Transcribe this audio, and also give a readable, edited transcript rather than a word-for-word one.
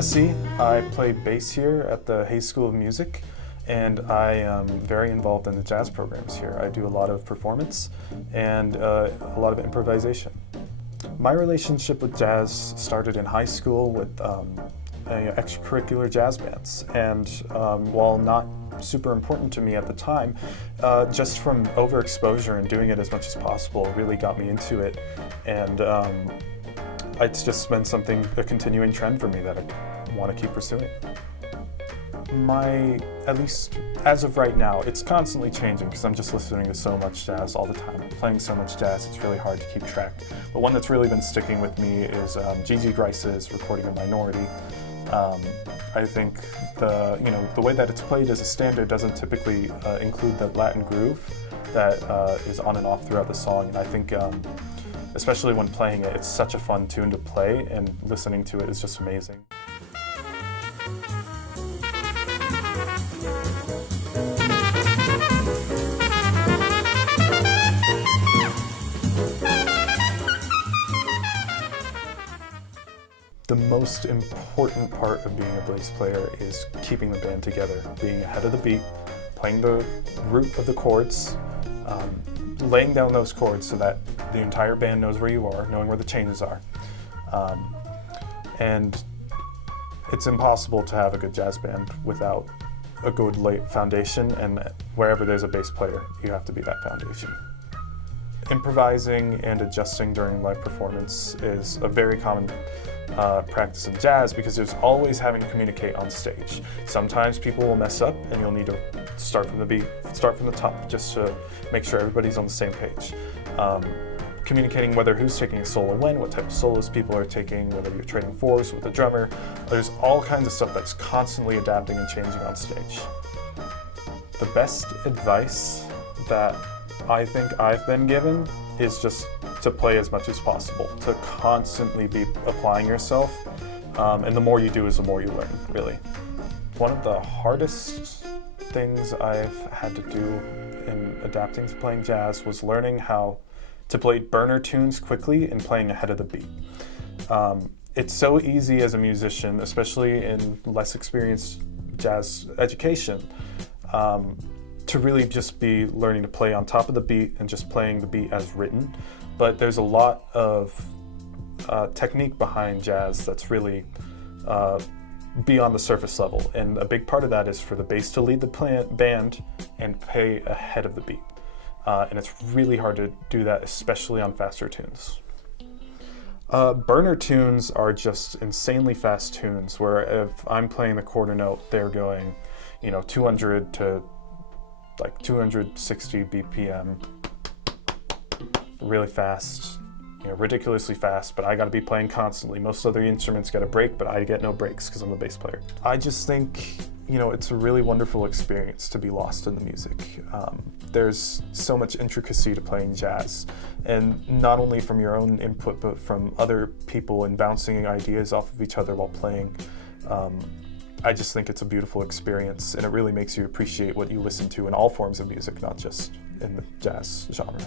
Jesse. I play bass here at the Hayes School of Music, and I am very involved in the jazz programs here. I do a lot of performance and a lot of improvisation. My relationship with jazz started in high school with extracurricular jazz bands, and while not super important to me at the time, just from overexposure and doing it as much as possible really got me into it, and it's just been a continuing trend for me that I want to keep pursuing. At least as of right now, it's constantly changing because I'm just listening to so much jazz all the time. I'm playing so much jazz, it's really hard to keep track. But one that's really been sticking with me is Gigi Grice's recording of Minority. I think the way that it's played as a standard doesn't typically include the Latin groove that is on and off throughout the song, and I think especially when playing it, it's such a fun tune to play, and listening to it is just amazing. The most important part of being a bass player is keeping the band together, being ahead of the beat, playing the root of the chords, laying down those chords so that the entire band knows where you are, knowing where the changes are. And it's impossible to have a good jazz band without a good foundation, and wherever there's a bass player, you have to be that foundation. Improvising and adjusting during live performance is a very common practice in jazz because there's always having to communicate on stage. Sometimes people will mess up and you'll need to start from the top just to make sure everybody's on the same page. Communicating who's taking a solo when, what type of solos people are taking, whether you're trading fours with the drummer. There's all kinds of stuff that's constantly adapting and changing on stage. The best advice that I think I've been given is just to play as much as possible, to constantly be applying yourself, and the more you do is the more you learn, really. One of the hardest things I've had to do in adapting to playing jazz was learning how to play burner tunes quickly and playing ahead of the beat. It's so easy as a musician, especially in less experienced jazz education, to really just be learning to play on top of the beat and just playing the beat as written. But there's a lot of technique behind jazz that's really beyond the surface level. And a big part of that is for the bass to lead the band and play ahead of the beat. And it's really hard to do that, especially on faster tunes. Burner tunes are just insanely fast tunes where if I'm playing the quarter note, they're going, 200 to like 260 BPM, really fast, ridiculously fast, but I gotta be playing constantly. Most other instruments get a break, but I get no breaks because I'm a bass player. I just think, it's a really wonderful experience to be lost in the music. There's so much intricacy to playing jazz, and not only from your own input, but from other people and bouncing ideas off of each other while playing. I just think it's a beautiful experience, and it really makes you appreciate what you listen to in all forms of music, not just in the jazz genre.